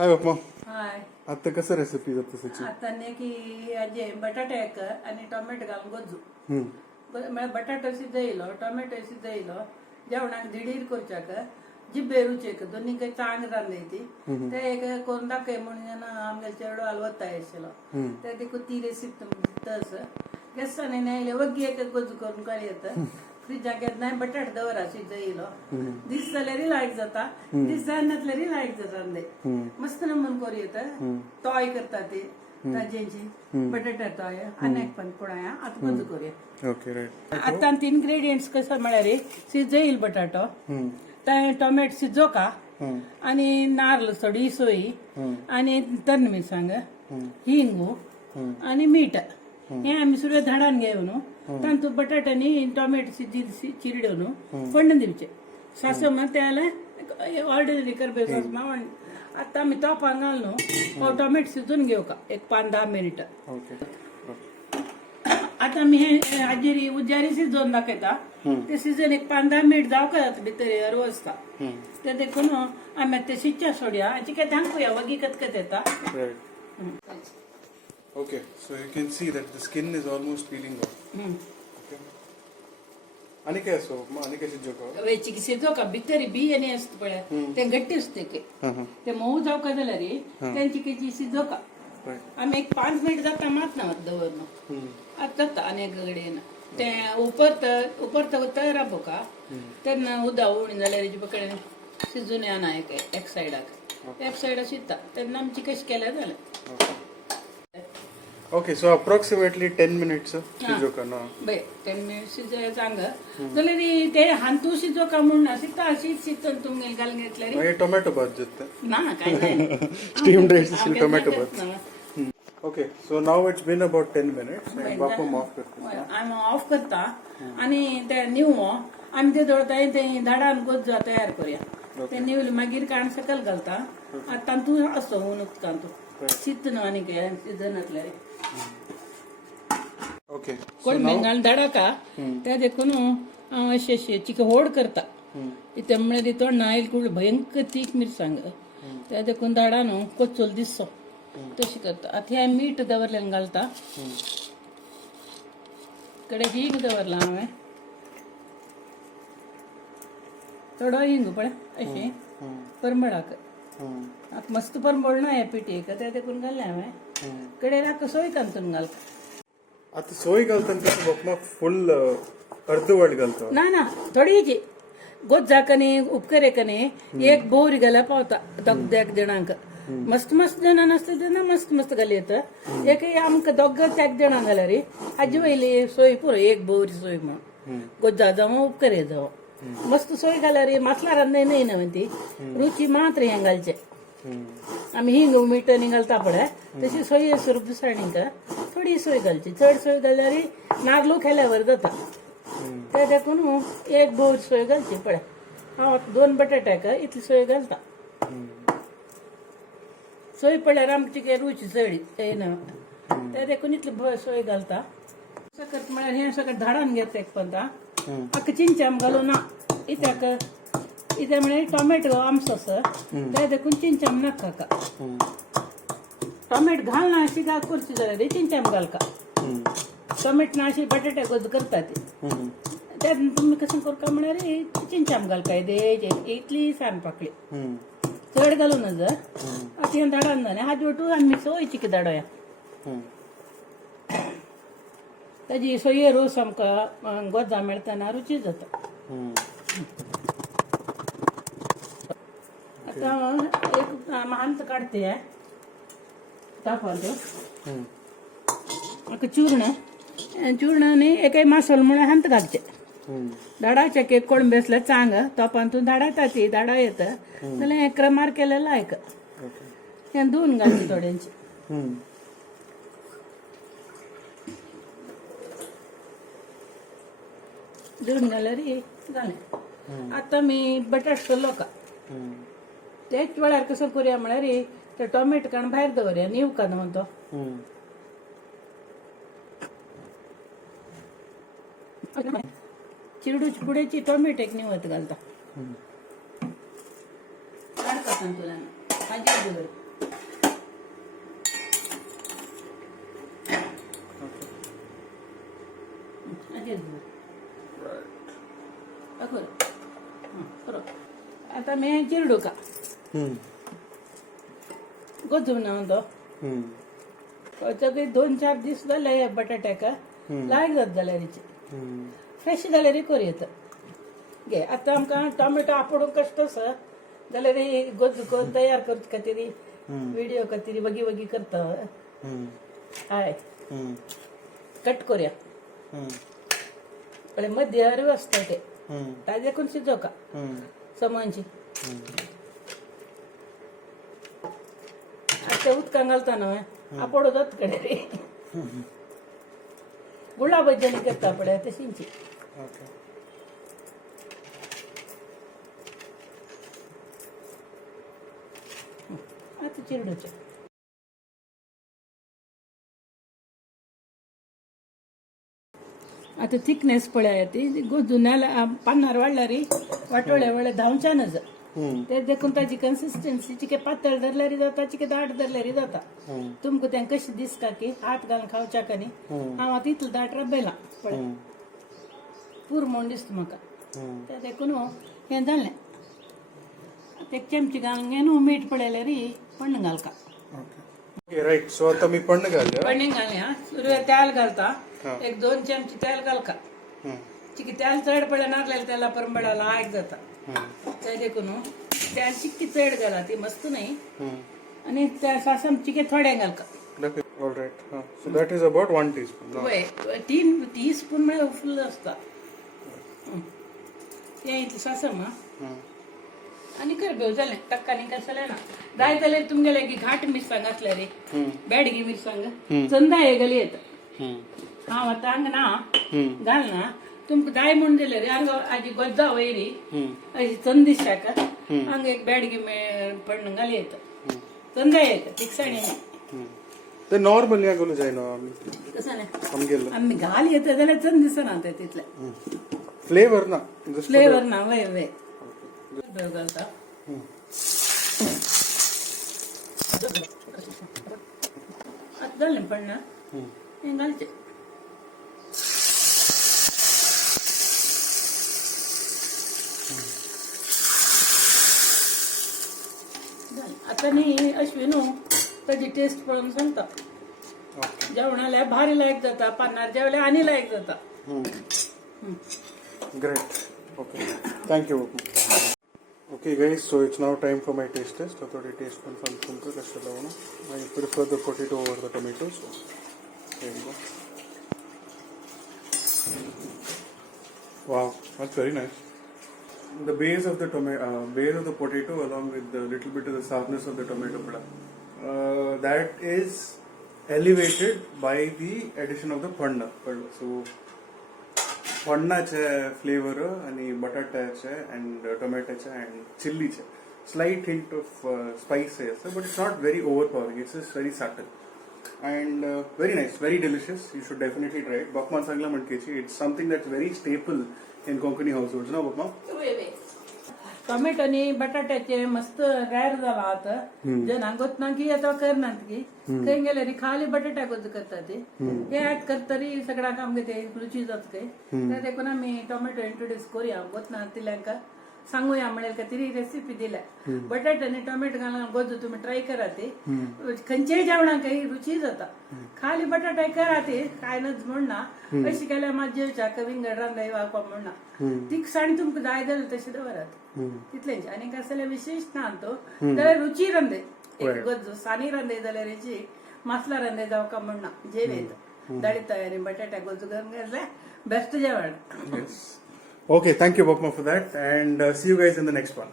हाय बाप्पा हाय आता कसं रेसिपी जातं त्याची आता की अजे बटाटे आणि टोमॅटो घालून गोजू बटाटो सिजयलो टोमॅटो सिजयलो जेवणाक दिडीर करच्याक जिब्बे रुचेक दोन्ही काही चांग रांदयती ते एक कोण दाखय म्हणून आमगे चेडो हलवता आशिल्लो ते देखून ती रेसिपी तस गेसांनी न्यायले वग्गी एक गोजू करून काडयत फ्रिजाक नाही बटाट दवरा शिजयलो दीस जाल्यार लायक जाता दीस जायनातले रिलायक जाता मस्त नमून करूयत तोय करता ते ताजेची बटाटा तोय अनेक पण पळया आता गोजू करूया ओके राईट आता तीन इंग्रेडियंट्स कसं म्हळ्यार शिजयल बटाटो टोमॅटो शिजोका आणि नारळ थोडी सोयी आणि तण मिरसांग हिंगू आणि मीठ हे आम्ही सगळे झाडान घेऊन तांतू बटाट्यानी टोमॅटो चिरडून फोडून दिवचे सासू मग त्याला ऑर्डिनरी करबे आता आम्ही तोपान घालून टोमॅटो शिजून घेऊ का एक 5-10 मिनिट आता मी हे आजेरी उज्जारी शिजवून दाखयता ते शिजन एक 5-10 मिनिट जाऊ का भितर रोजता ते देखून आम्ही ते शिजच्या सोडया हाची काय धांकुया वगी कतकत येता Okay, so you can see that the skin is almost peeling off. Okay. आणि काय असो मग आणि काय शिजवतो वेची की शिजो का भितरी बियाणे असत पळ्या ते गट्टी असते ते मऊ जाऊ का झालं रे त्यांची काही शिजो का आम्ही एक 5 मिनिट जाता मात ना दवरनो आता जाता अनेक गडेन ते उपरत राबो का त्यांना उदा उणी जाल्यार हेजी पकडे शिजून येना एक सायडाक शिजता तेन्ना आमची कशी केल्या जालें Okay, so approximately 10 minutes शिजोका ना बे 10 मिनिट शिजय चांग जाल्यार ते हांतू शिजोका म्हणून शिकता शिजतन तुम्ही घालून घेतल्यार मागीर टोमॅटो भात जाता ना काय नाही स्टीम्ड राईस टोमॅटो भात okay so now it's been about 10 minutes आणि बापम ऑफ करता आम्ही ऑफ करता आणि ते निवो आम्ही ते दळता ते झाडान गोज तयार करूया ते निवले मागीर काण सकल घालता आता तू असो म्हणून कांतू शिजन आणि काय सीजनातल्या ओके कोण मेंगाल धाडाका त्या देखून अशे चिक होड करता त्यामुळे ते तोंड नाईल कुड भयंकर तीख मिरसांग त्या देखून धाडा न्हू कोचोल दिसो तशी करता आता ह्या मीठ दवरल्यान घालता कडे हिंग दवरला हांवें थोडो हिंग पळय अशें परमळाक आता मस्त परमळ ना हे पिठी त्या देखून घालले हांवें कडे राक सोय कांतून घालता आता सोय घालता तसं बापमा फुल अर्धवट घालता ना ना थोडी हेजी गोज्जा कने उपकरे कने एक बोरी घाल्या पावता दोग एक जणांक मस्त मस्त जणां असता तेन्ना मस्त मस्त घाली येता एक आमकां दोग एक जणांक घाल्या रे हाजी वयली सोय पुरो एक बोरी सोय म्हणून गोज्जा जावं उपकरे जावं मस्त सोय घाल्या रे मसला रांदय न्हय ना ती रुची मात्र हें घालचें आम्ही हिंग मीठ आणि घालता पळय तशी सोय सुरूप दिसाणीक थोडी सोय घालची चड सोय घाल्यार नारळू खेल्यावर जाता ते देखून एक बोर सोय घालची पळय हांव 2 बटाट्याक इतली सोय घालता सोय पडल्यार आमची काय रुची चड येना ते देखून इतली सोय घालता सकट म्हळ्यार हें सकट धाडान घेता एक पंता आख्खा चिंचाम घालूं ना इत्याक इथे म्हणे टोमॅटो आमचो ते देखून चिंचाम नाका का टोमॅटो घाल ना अशी घाल करची जाल्यार चिंचाम घाल का टोमॅटो ना अशी बटाटे गोज करता ते तुम्ही कसं करता म्हळ्यार चिंचाम घाल काय दे इतली सान पाकळी चड घालू ना जर आता धाडान जालें हात वटू आनी सोयची की धाडोया ताजी सोये रोस आमकां गोजा मेळतना रुची जाता आता एक मांत काढते आहे तापाल चूर्ण एक मासोल म्हणून हांत घालचे धाडाचे केक कोण बेसले चांग तोपांतून धाडा ती धाडा येत जाल्यार एक क्रमार केलेलं लायक हे धुवन घालचे थोड्यांचे धुवन घाल्यार जालें आता मी बटाट सोडलो का तेच वेळार कसं करूया म्हळ्यार ते टोमॅटो काण भायर दवरया नीव का न्हू तो चिरडूची पुडेची टोमॅटो एक निवत घालता काडता तुला भाजी आता मी चिरडू का गोजून म्हणतो काही 2-4 दीस जाले बटाट्याक लायक जात जाल्यारीचे फ्रेश जाल्यार कोर येता गे आता आमकां टोमॅटो आपडूंक कष्ट आसा जाल्यार गोज करून तयार करचे खातीर व्हिडिओ खातीर वगी वगी करता हाय कट करूया पण मध्य हरव आसता ते ताजे करून शिजोवका समोनची आता उदकां घालता न्हय आपडो जात कडे रे गुळा भज्जनी करता पळय तशींची आता चिरडूचे आता थिकनेस पळय ती गोजुन्याला पानार वाडला री वाटोळ्या वळे धांवच्यानच ते देखून ताची कन्सिस्टन्सी चिके पातळ धरल्यारी जाता चिके दाट धरल्यारी जाता तुमकां तें कशें दिसता की हात घालून खावच्या का न्ही हांव आतां इतलें दाट रबयलां पळय पूर म्हूण दिसता म्हाका ते देखून हें जालें एक चमची घालून घेवन मीठ पडयल्यार पण्ण घालका राईट सो आता मी पण घालूया पण्ण घालया सुरवेर तेल घालता एक 2 चमचे तेल घालका चिकी तेल चड पडल्या नासल्यार तेला परंबडा लायक जाता ते देखून तेल चिक्की चड घाला ती मस्त नाही आणि त्या सासम चिके थोडे घालका all right so that is about 1 teaspoon वय 3 टीस्पून म्हळ्यार फुल आसता ते इतलें सासम आनी करबेव जालें टक्कानी कसलें ना जाय जाल्यार तुमगेले घाट मिरसांग आसल्या रे बेडगी मिरसांग चंदा हे घाली येता हांव आतां हांगा ना घालना तुमकां जाय म्हूण दिल्यार हांगा हाजी गोज्जा वयरी अशी चंद दिसता हांगा एक बेडगी पडण घाली येता चंदा येता तिखसाणी ते नॉर्मल या गोलू जायना कसं आमी घाल येता जाल्यार चंद दिसना ते तितले फ्लेवर ना फ्लेवर ना वय वय घालता आता जालें पडना हें घालचें आता न्ही अश्विनू ताजी टेस्ट पळोवन सांगता जेवणाल्या भारी लायक जाता पानार जेवल्यार आनी लायक जाता great okay thank you Okay guys, so it's now time for my taste test. So thodi taste confirm tumka kasha lavana. I prefer the potato over the tomato. So there you go. Wow, that's very nice. The base of the base of the potato, along with the little bit of the sourness of the tomato pada, that is elevated by the addition of the panna. So पन्नाचे flavour आणि बटाट्याचे and टोमॅटोचे and चिल्लीचे slight hint of spice आहे असं but it's not very overpowering it's just very subtle and very nice very delicious you should definitely try it बकमा चांगला म्हणकेची it's something that's very staple in Konkani households ना बकमा tomato आणि बटाट्याचे मस्त रॅर जाला आता जना गोतना की आता करनात की खंय गेल्यार खाली बटाट्याकूच करता ते हे ऍड करतरी सगळ्यांक आमगे ते रुची जात काय ते देखून आमी टोमॅटो इंट्रोड्यूस करूया गोतना तिल्यांका सांगूया म्हणल्यार का तरी रेसिपी दिल्या बटाटे आणि टोमॅटो घालून गोजू तुम्ही ट्राय करा ते खंयच्याय जेवणाक रुची जाता खाली बटाटे करा ते कांयच म्हणना अशी केल्यार मातशें कविंगड रांदय वापा म्हणना तिखसाण तुमकां जाय जाल्यार तशी दवरात तितलेंच आनी कसले विशेष ना तो जाल्यार रुची रांदय एक गोजू सानी रांदय जाल्यार हेची मसाला रांदय जावका म्हणना जेव येता दाळी तयारी बटाट्या गोजू करून घेतल्यार बेस्ट जेवण Okay, thank you Bokma for that and see you guys in the next one.